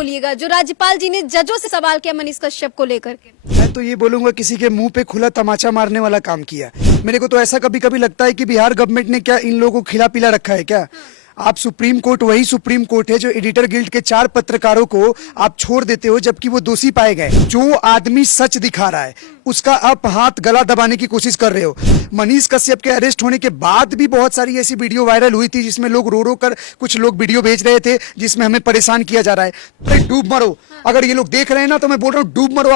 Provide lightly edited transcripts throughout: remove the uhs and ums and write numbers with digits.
बोलिएगा जो राज्यपाल जी ने जजों से सवाल किया मनीष कश्यप को लेकर के? मैं तो ये बोलूंगा किसी के मुंह पे खुला तमाचा मारने वाला काम किया। मेरे को तो ऐसा कभी कभी लगता है कि बिहार गवर्नमेंट ने क्या इन लोगों को खिला पिला रखा है क्या। आप सुप्रीम कोर्ट वही सुप्रीम कोर्ट है जो एडिटर गिल्ड के 4 पत्रकारों को आप छोड़ देते हो जबकि वो दोषी पाए गए। जो आदमी सच दिखा रहा है उसका आप हाथ गला दबाने की कोशिश कर रहे हो। मनीष कश्यप के अरेस्ट होने के बाद भी बहुत सारी ऐसी वीडियो वायरल हुई थी जिसमें लोग रो रो कर कुछ लोग वीडियो भेज रहे थे जिसमें हमें परेशान किया जा रहा है। अरे डूब मरो, अगर ये लोग देख रहे हैं ना तो मैं बोल रहा हूँ डूब मरो।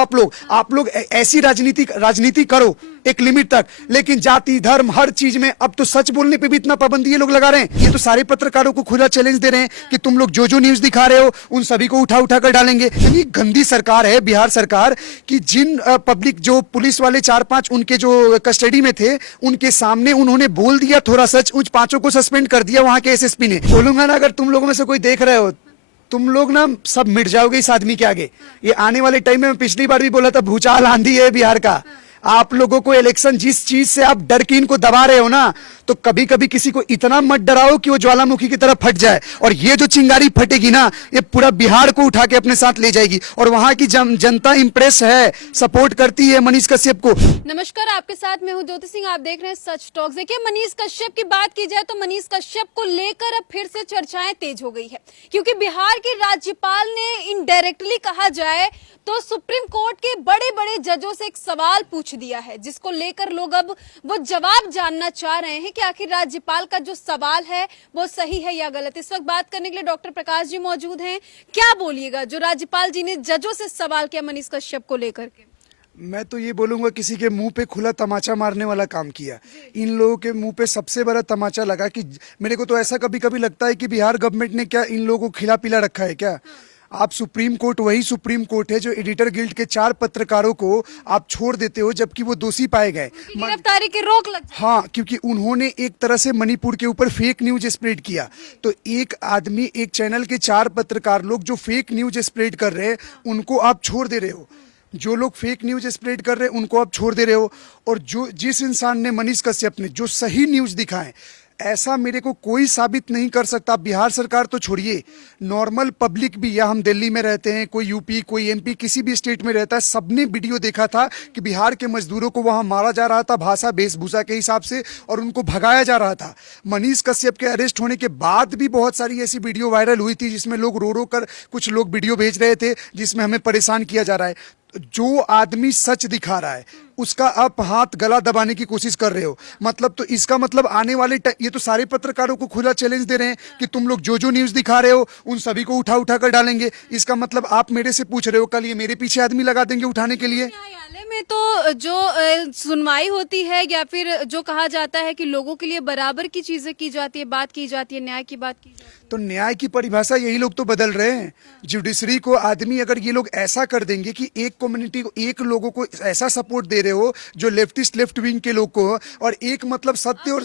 आप लोग ऐसी राजनीति करो एक लिमिट तक, लेकिन जाति धर्म हर चीज में अब तो सच बोलने पे भी इतना पाबंदी ये लोग लगा रहे हैं। ये तो सारे पत्रकारों को खुला चैलेंज दे रहे हैं कि तुम लोग जो न्यूज दिखा रहे हो उन सभी को उठा उठा कर डालेंगे। ये गंदी सरकार है बिहार सरकार की। जिन पब्लिक जो पुलिस वाले 4-5 उनके जो कस्टडी में थे उनके सामने उन्होंने बोल दिया थोड़ा सच, उन 5 को सस्पेंड कर दिया वहां के एसएसपी ने। बोलूंगा ना अगर तुम लोगों में से कोई देख रहे हो तुम लोग ना सब मिट जाओगे इस आदमी के आगे। ये आने वाले टाइम में पिछली बार भी बोला था भूचाल आंधी है बिहार का। आप लोगों को इलेक्शन जिस चीज से आप डर की इनको दबा रहे हो ना, तो कभी कभी किसी को इतना मत डराओ कि वो ज्वालामुखी की तरह फट जाए। और ये जो चिंगारी फटेगी ना ये पूरा बिहार को उठा के अपने साथ ले जाएगी। और वहां की जनता इंप्रेस है, सपोर्ट करती है मनीष कश्यप को। नमस्कार, आपके साथ मैं हूं ज्योति सिंह, आप देख रहे हैं सच टॉक। देखिए मनीष कश्यप की बात की जाए तो मनीष कश्यप को लेकर अब फिर से चर्चाएं तेज हो गई है क्योंकि बिहार के राज्यपाल ने इनडायरेक्टली कहा जाए तो सुप्रीम कोर्ट के बड़े बड़े जजों से एक सवाल पूछ दिया है जिसको लेकर लोग अब वो जवाब जानना चाह रहे हैं कि आखिर राज्यपाल का जो सवाल है वो सही है या गलत। इस वक्त बात करने के लिए डॉक्टर प्रकाश जी मौजूद हैं। क्या बोलिएगा जो राज्यपाल जी ने जजों से सवाल किया मनीष कश्यप को लेकर के? मैं तो ये बोलूंगा किसी के मुंह पे खुला तमाचा मारने वाला काम किया। इन लोगों के मुंह पे सबसे बड़ा तमाचा लगा कि मेरे को तो ऐसा कभी कभी लगता है कि बिहार गवर्नमेंट ने क्या इन लोगों को खिला पिला रखा है क्या। आप सुप्रीम कोर्ट वही सुप्रीम कोर्ट है जो एडिटर गिल्ड के 4 पत्रकारों को आप छोड़ देते हो जबकि वो दोषी पाए गए। गिरफ्तारी की रोक लग हाँ, क्योंकि उन्होंने एक तरह से मणिपुर के ऊपर फेक न्यूज स्प्रेड किया। तो एक आदमी एक चैनल के 4 पत्रकार लोग जो फेक न्यूज स्प्रेड कर रहे हैं उनको आप छोड़ दे रहे हो। जो लोग फेक न्यूज स्प्रेड कर रहे हैं उनको आप छोड़ दे रहे हो। और जो जिस इंसान ने मनीष कश्यप ने जो सही न्यूज दिखाए ऐसा मेरे को कोई साबित नहीं कर सकता। बिहार सरकार तो छोड़िए, नॉर्मल पब्लिक भी, या हम दिल्ली में रहते हैं, कोई यूपी कोई एमपी किसी भी स्टेट में रहता है, सबने वीडियो देखा था कि बिहार के मजदूरों को वहां मारा जा रहा था भाषा वेशभूषा के हिसाब से और उनको भगाया जा रहा था। मनीष कश्यप के अरेस्ट होने के बाद भी बहुत सारी ऐसी वीडियो वायरल हुई थी जिसमें लोग रो रो कर कुछ लोग वीडियो भेज रहे थे जिसमें हमें परेशान किया जा रहा है। जो आदमी सच दिखा रहा है उसका आप हाथ गला दबाने की कोशिश कर रहे हो। मतलब तो इसका मतलब आने वाले ये तो सारे पत्रकारों को खुला चैलेंज दे रहे हैं कि तुम लोग जो न्यूज दिखा रहे हो उन सभी को उठा उठा कर डालेंगे। इसका मतलब आप मेरे से पूछ रहे हो कल ये मेरे पीछे आदमी लगा देंगे उठाने के लिए। न्यायालय में तो जो सुनवाई होती है या फिर जो कहा जाता है कि लोगों के लिए बराबर की चीजें की जाती है, बात की जाती है, न्याय की बात की जाती है। तो न्याय की परिभाषा यही लोग तो बदल रहे हैं। जुडिशरी को आदमी अगर ये लोग ऐसा कर देंगे कि एक कम्युनिटी को एक लोगों को ऐसा सपोर्ट दे रहे हो जो लेफ्ट विंग के लोग को, और एक मतलब सत्य और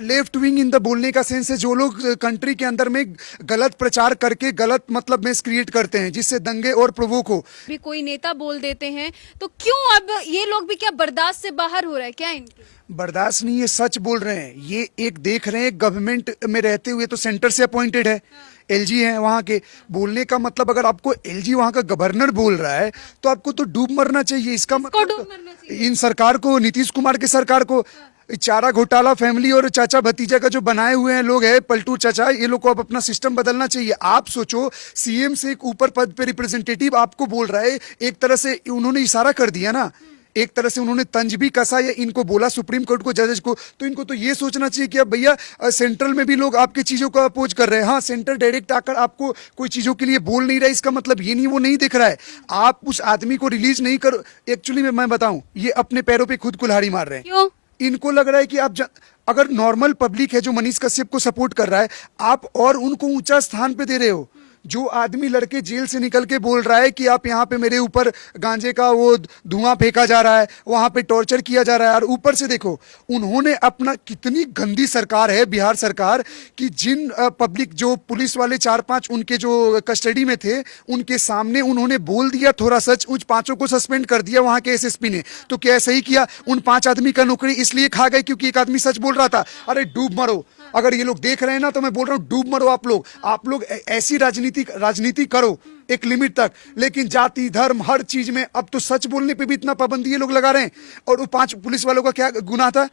लेफ्ट विंग इन द बोलने का सेंस है जो लोग कंट्री के अंदर में गलत प्रचार करके गलत मतलब में क्रिएट करते हैं जिससे दंगे और प्रोवोक हो। भी कोई नेता बोल देते हैं तो क्यों अब ये लोग भी क्या बर्दाश्त से बाहर हो रहा है क्या इनके? बर्दाश्त नहीं, ये सच बोल रहे हैं। ये एक देख रहे हैं गवर्नमेंट में रहते हुए तो सेंटर से अपॉइंटेड है, एलजी हैं वहाँ के। बोलने का मतलब अगर आपको एलजी वहाँ का गवर्नर बोल रहा है तो आपको तो डूब मरना चाहिए। इसका मतलब इन सरकार को, नीतीश कुमार की सरकार को, चारा घोटाला फैमिली और चाचा भतीजा का जो बनाए हुए हैं लोग हैं पलटू चाचा, ये लोग को अब अपना सिस्टम बदलना चाहिए। आप सोचो सीएम से एक ऊपर पद पे रिप्रेजेंटेटिव आपको बोल रहा है, एक तरह से उन्होंने इशारा कर दिया ना, एक तरह से उन्होंने तंज भी कसा या इनको बोला सुप्रीम कोर्ट को, जजेस को। तो इनको तो ये सोचना चाहिए कि अब भैया सेंट्रल में भी लोग आपकी चीजों को अपोज कर रहे हैं। हाँ, सेंटर डायरेक्ट आकर आपको कोई चीजों के लिए बोल नहीं रहा है, इसका मतलब ये नहीं वो नहीं दिख रहा है। आप उस आदमी को रिलीज नहीं करो। एक्चुअली में मैं बताऊं, ये अपने पैरों पे खुद कुल्हाड़ी मार रहे हैं। क्यों? इनको लग रहा है कि आप अगर नॉर्मल पब्लिक है जो मनीष कश्यप को सपोर्ट कर रहा है, आप और उनको ऊंचा स्थान पे दे रहे हो। जो आदमी लड़के जेल से निकल के बोल रहा है कि आप यहाँ पे मेरे ऊपर गांजे का वो धुआं फेंका जा रहा है, वहां पे टॉर्चर किया जा रहा है, और ऊपर से देखो उन्होंने अपना, कितनी गंदी सरकार है बिहार सरकार कि जिन पब्लिक जो पुलिस वाले 4-5 उनके जो कस्टडी में थे उनके सामने उन्होंने बोल दिया थोड़ा सच, उन 5 को सस्पेंड कर दिया वहां के एसएसपी ने। तो क्या सही किया? उन 5 आदमी का नौकरी इसलिए खा गए क्योंकि एक आदमी सच बोल रहा था। अरे डूब मरो, अगर ये लोग देख रहे हैं ना तो मैं बोल रहा हूँ डूब मरो। आप लोग ऐसी राजनीति करो एक लिमिट तक, लेकिन जाति धर्म हर चीज में अब तो सच बोलने पे भी इतना पाबंदी ये लोग लगा रहे हैं। और वो 5 पुलिस वालों का क्या गुनाह था?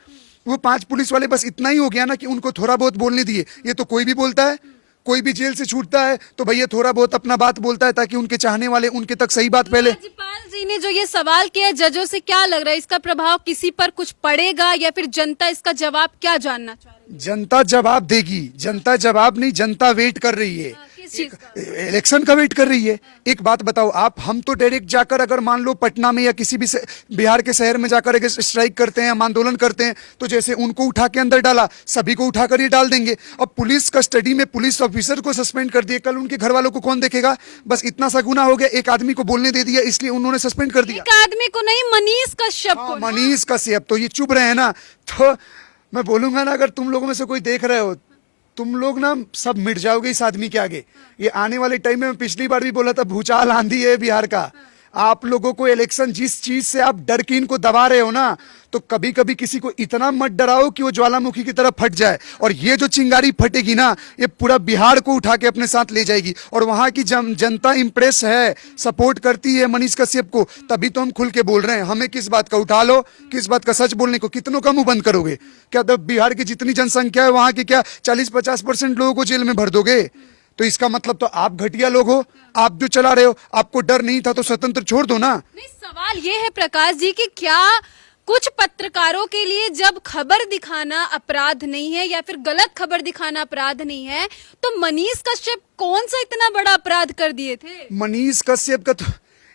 वो 5 पुलिस वाले बस इतना ही हो गया ना कि उनको थोड़ा बहुत बोलने दिए। ये तो कोई भी बोलता है, कोई भी जेल से छूटता है तो भैया थोड़ा बहुत अपना बात बोलता है ताकि उनके चाहने वाले उनके तक सही बात फैले। राज्यपाल जी ने जो ये सवाल किया जजों से, क्या लग रहा है इसका प्रभाव किसी पर कुछ पड़ेगा या फिर जनता इसका जवाब क्या जानना चाह रही है? जनता जवाब देगी। जनता जवाब नहीं, जनता वेट कर रही है, किस चीज का? इलेक्शन का वेट कर रही है। एक बात बताओ आप, हम तो डायरेक्ट जाकर अगर मान लो पटना में या किसी भी बिहार के शहर में जाकर अगर स्ट्राइक करते हैं, आंदोलन करते हैं, तो जैसे उनको उठा के अंदर डाला, सभी को उठाकर ये डाल देंगे। अब पुलिस कस्टडी में पुलिस ऑफिसर को सस्पेंड कर दिया, कल उनके घर वालों को कौन देखेगा? बस इतना सा गुना हो गया, एक आदमी को बोलने दे दिया इसलिए उन्होंने सस्पेंड कर दिया। एक आदमी को नहीं, मनीष कश्यप को ना। मनीष कश्यप तो ये चुप रहे हैं ना, तो मैं बोलूंगा ना, अगर तुम लोगों में से कोई देख रहे हो, तुम लोग ना सब मिट जाओगे इस आदमी के आगे। ये आने वाले टाइम में, मैं पिछली बार भी बोला था, भूचाल आंधी है बिहार का। आप लोगों को इलेक्शन, जिस चीज से आप डर के इनको दबा रहे हो ना, तो कभी कभी किसी को इतना मत डराओ कि वो ज्वालामुखी की तरह फट जाए। और ये जो चिंगारी फटेगी ना, ये पूरा बिहार को उठा के अपने साथ ले जाएगी। और वहां की जनता इंप्रेस है, सपोर्ट करती है मनीष कश्यप को, तभी तो हम खुल के बोल रहे हैं। हमें किस बात का उठा लो, किस बात का सच बोलने को? कितनों का मुंह बंद करोगे? क्या तब बिहार की जितनी जनसंख्या है वहां की क्या 40-50% लोगों को जेल में भर दोगे? तो इसका मतलब तो आप घटिया लोग हो। आप जो चला रहे हो, आपको डर नहीं था तो स्वतंत्र छोड़ दो ना। नहीं, सवाल ये है प्रकाश जी कि क्या कुछ पत्रकारों के लिए जब खबर दिखाना अपराध नहीं है या फिर गलत खबर दिखाना अपराध नहीं है, तो मनीष कश्यप कौन सा इतना बड़ा अपराध कर दिए थे? मनीष कश्यप का तो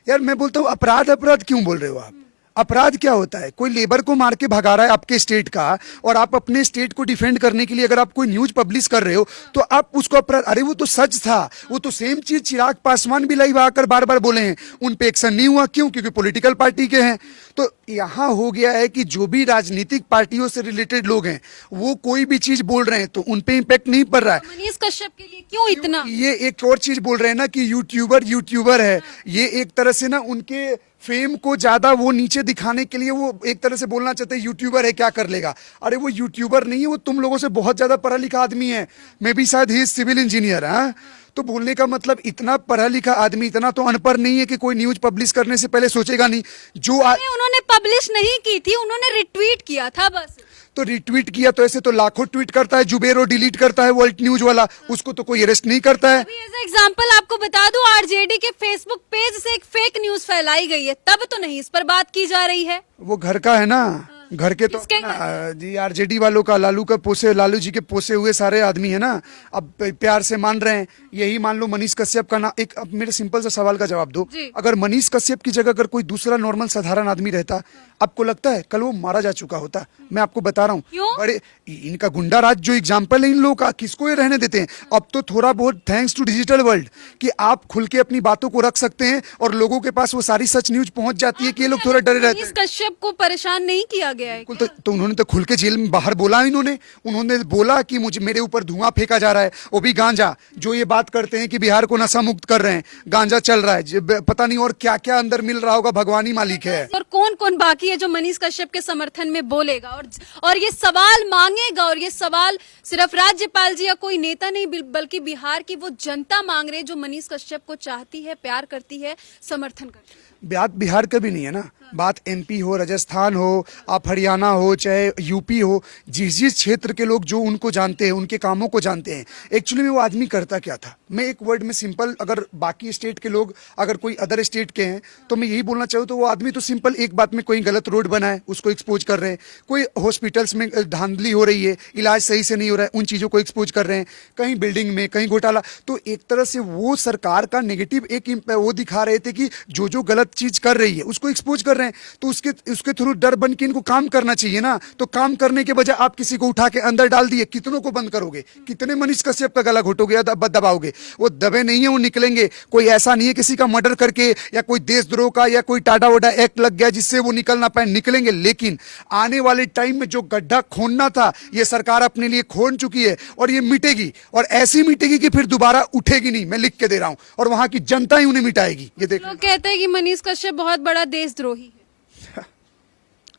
यार मैं बोलता हूँ, अपराध अपराध क्यों बोल रहे हो आप? अपराध क्या होता है? कोई लेबर को मार के भगा रहा है आपके स्टेट का, और आप अपने स्टेट को डिफेंड करने के लिए अगर आप कोई न्यूज पब्लिश कर रहे हो तो आप उसको अपराध। अरे वो तो सच था, वो तो सेम चीज चिराग पासवान भी लाइव आकर बार बार बोले हैं, उन पे एक्शन नहीं हुआ। क्यों? क्योंकि पॉलिटिकल पार्टी के हैं। तो यहाँ हो गया है कि जो भी राजनीतिक पार्टियों से रिलेटेड लोग हैं, वो कोई भी चीज बोल रहे हैं तो उन पे इम्पैक्ट नहीं पड़ रहा है। मनीष कश्यप के लिए क्यों इतना? ये एक और चीज बोल रहे हैं ना कि यूट्यूबर है, ये एक तरह से ना उनके फेम को ज्यादा वो नीचे दिखाने के लिए वो एक तरह से बोलना चाहते हैं यूट्यूबर है, क्या कर लेगा। अरे वो यूट्यूबर नहीं है, वो तुम लोगों से बहुत ज्यादा पढ़ा लिखा आदमी है। मैं भी शायद ही सिविल इंजीनियर है। तो बोलने का मतलब, इतना पढ़ा लिखा आदमी इतना तो अनपढ़ नहीं है कि कोई न्यूज पब्लिश करने से पहले सोचेगा नहीं। उन्होंने पब्लिश नहीं की थी, उन्होंने रिट्वीट किया था बस। तो रिट्वीट किया तो ऐसे तो लाखों ट्वीट करता है जुबेर, और डिलीट करता है वर्ल्ड न्यूज वाला, उसको तो कोई अरेस्ट नहीं करता है। अभी एज एग्जांपल आपको बता दूं, आरजेडी के फेसबुक पेज से एक फेक न्यूज फैलाई गई है, तब तो नहीं इस पर बात की जा रही है। वो घर का है ना, घर के तो किसके जी आरजेडी वालों का, लालू जी के पोसे हुए सारे आदमी है ना। अब प्यार से मान रहे हैं। यही मान लो मनीष कश्यप का ना, एक अब मेरे सिंपल सा सवाल का जवाब दो, जी। अगर मनीष कश्यप की जगह अगर कोई दूसरा नॉर्मल साधारण आदमी रहता, आपको लगता है कल वो मारा जा चुका होता? मैं आपको बता रहा हूँ, क्यों? बड़े इनका गुंडा राज जो एग्जाम्पल है इन लोगों का, किसको ये रहने देते हैं? अब तो थोड़ा बहुत थैंक्स टू डिजिटल वर्ल्ड कि आप खुल के अपनी बातों को रख सकते हैं और लोगों के पास वो सारी सच न्यूज पहुंच जाती है कि ये लोग थोड़ा डरे रहते हैं। मनीष कश्यप को परेशान नहीं किया गया है बिल्कुल। तो उन्होंने तो खुल के जेल में बाहर बोला, उन्होंने बोला कि मुझे, मेरे ऊपर धुआं फेंका जा रहा है, वो भी गांजा। जो ये बात करते हैं कि बिहार को नशा मुक्त कर रहे हैं, गांजा चल रहा है, पता नहीं और क्या क्या अंदर मिल रहा होगा, भगवान ही मालिक है। और कौन कौन बाकी है जो मनीष कश्यप के समर्थन में बोलेगा और ये सवाल मांगेगा? और ये सवाल सिर्फ राज्यपाल जी या कोई नेता नहीं, बल्कि बिहार की वो जनता मांग रही है जो मनीष कश्यप को चाहती है, प्यार करती है, समर्थन करती है। बात बिहार का भी नहीं है ना, बात एमपी हो, राजस्थान हो, आप हरियाणा हो, चाहे यूपी हो, जिस जिस क्षेत्र के लोग जो उनको जानते हैं, उनके कामों को जानते हैं, एक्चुअली में वो आदमी करता क्या था। मैं एक वर्ड में सिंपल, अगर बाकी स्टेट के लोग अगर कोई अदर स्टेट के हैं तो मैं यही बोलना चाहूँ, तो वो आदमी तो सिंपल एक बात में, कोई गलत रोड बना है उसको एक्सपोज कर रहे हैं, कोई हॉस्पिटल्स में धांधली हो रही है, इलाज सही से नहीं हो रहा है, उन चीज़ों को एक्सपोज कर रहे हैं, कहीं बिल्डिंग में कहीं घोटाला। तो एक तरह से वो सरकार का नेगेटिव एक वो दिखा रहे थे कि जो गलत चीज कर रही है उसको एक्सपोज कर रहे हैं, तो उसके थ्रू डर बन के इनको काम करना चाहिए ना। तो काम करने के बजाय आप किसी को उठा के अंदर डाल दिए, कितनों को बंद करोगे? कितने मनीष कश्यप का गला घोटोगे या दबाओगे? वो दबे नहीं है, वो निकलेंगे। कोई ऐसा नहीं है किसी का मर्डर करके या कोई देशद्रोह का या कोई टाडा वोडा एक्ट लग गया जिससे वो निकल ना पाए, निकलेंगे। लेकिन आने वाले टाइम में जो गड्ढा खोदना था, ये सरकार अपने लिए खोद चुकी है और ये मिटेगी, और ऐसी मिटेगी कि फिर दोबारा उठेगी नहीं। मैं लिख के दे रहा हूं, और वहां की जनता ही उन्हें मिटाएगी। ये देख, लोग कहते हैं कि मनीष कश्यप बहुत बड़ा देशद्रोही है।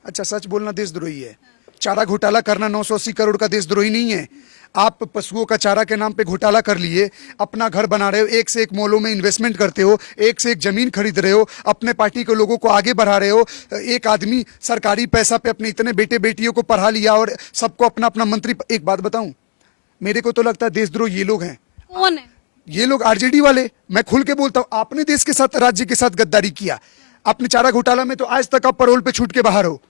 अच्छा, सच बोलना देशद्रोही है? चारा घोटाला करना 980 करोड़ का देशद्रोही नहीं है? आप पशुओं का चारा के नाम पे घोटाला कर लिए, अपना घर बना रहे हो, एक से एक मॉलों में इन्वेस्टमेंट करते हो, एक से एक जमीन खरीद रहे हो, अपने पार्टी के लोगों को आगे बढ़ा रहे हो। एक आदमी सरकारी पैसा पे अपने इतने बेटे बेटियों को पढ़ा लिया और सबको अपना अपना मंत्री। एक बात बताऊं, मेरे को तो लगता है देशद्रोह ये लोग हैं। कौन है? ये लोग आरजेडी वाले। मैं खुल के बोलता हूं, आपने देश के साथ, राज्य के साथ गद्दारी किया। अपने चारा घोटाला में तो आज तक आप पैरोल पे छूट के बाहर हो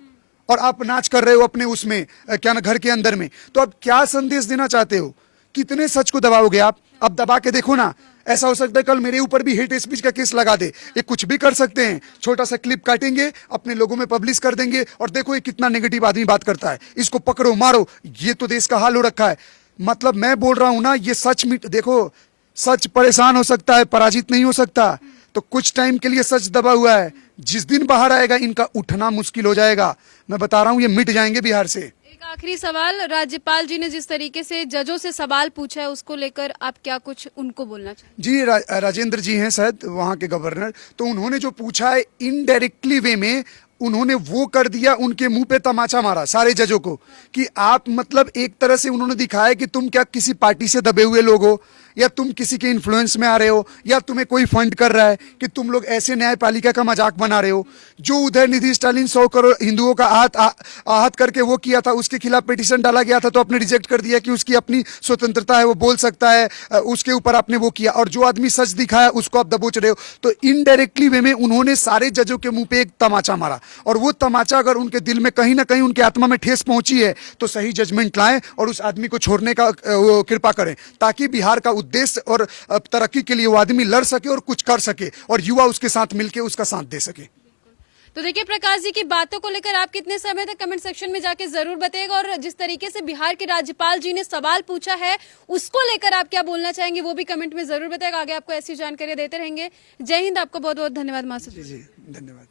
और आप नाच कर रहे हो अपने उसमें क्या ना, घर के अंदर में। तो आप क्या संदेश देना चाहते हो? कितने सच को दबाओगे आप? अब दबा के देखो ना, ऐसा हो सकता है कल मेरे ऊपर भी हेट स्पीच का केस लगा दे। ये कुछ भी कर सकते हैं। छोटा सा क्लिप काटेंगे, अपने लोगों में पब्लिश कर देंगे और देखो ये कितना नेगेटिव आदमी बात करता है, इसको पकड़ो मारो। ये तो देश का हाल हो रखा है। मतलब मैं बोल रहा हूं ना, ये सच देखो, सच परेशान हो सकता है, पराजित नहीं हो सकता। तो कुछ टाइम के लिए सच दबा हुआ है, जिस दिन बाहर आएगा इनका उठना मुश्किल हो जाएगा। मैं बता रहा हूं, ये मिट जाएंगे बिहार से। एक आखिरी सवाल, राज्यपाल जी ने जिस तरीके से जजों से सवाल पूछा है उसको लेकर आप क्या कुछ उनको बोलना चाहेंगे? जी, राजेंद्र जी हैं शायद वहां के गवर्नर, तो उन्होंने जो पूछा है इनडायरेक्टली वे में उन्होंने वो कर दिया, उनके मुंह पे तमाचा मारा सारे जजों को कि आप, मतलब एक तरह से उन्होंने दिखाया कि तुम क्या किसी पार्टी से दबे हुए लोग हो, या तुम किसी के इन्फ्लुएंस में आ रहे हो, या तुम्हें कोई फंड कर रहा है कि तुम लोग ऐसे न्यायपालिका का मजाक बना रहे हो। जो उदयनिधि स्टालिन 100 करोड़ हिंदुओं का आहत करके वो किया था, उसके खिलाफ पिटीशन डाला गया था, तो आपने रिजेक्ट कर दिया कि उसकी अपनी स्वतंत्रता है, वो बोल सकता है, उसके ऊपर आपने वो किया। और जो आदमी सच दिखाया उसको आप दबोच रहे हो। तो इनडायरेक्टली वे में उन्होंने सारे जजों के मुंह पे एक तमाचा मारा, और वो तमाचा अगर उनके दिल में कहीं ना कहीं उनके आत्मा में ठेस पहुंची है तो सही जजमेंट लाएं और उस आदमी को छोड़ने का कृपा करें, ताकि बिहार का उद्देश्य और तरक्की के लिए वो आदमी लड़ सके और कुछ कर सके और युवा उसके साथ मिलकर उसका साथ दे सके। तो देखिए, प्रकाश जी की बातों को लेकर आप कितने समय तक कमेंट सेक्शन में जाके जरूर बताइएगा, और जिस तरीके से बिहार के राज्यपाल जी ने सवाल पूछा है उसको लेकर आप क्या बोलना चाहेंगे वो भी कमेंट में जरूर बताइएगा। आगे आपको ऐसी जानकारी देते रहेंगे। जय हिंद, आपको बहुत बहुत धन्यवाद। जी, धन्यवाद।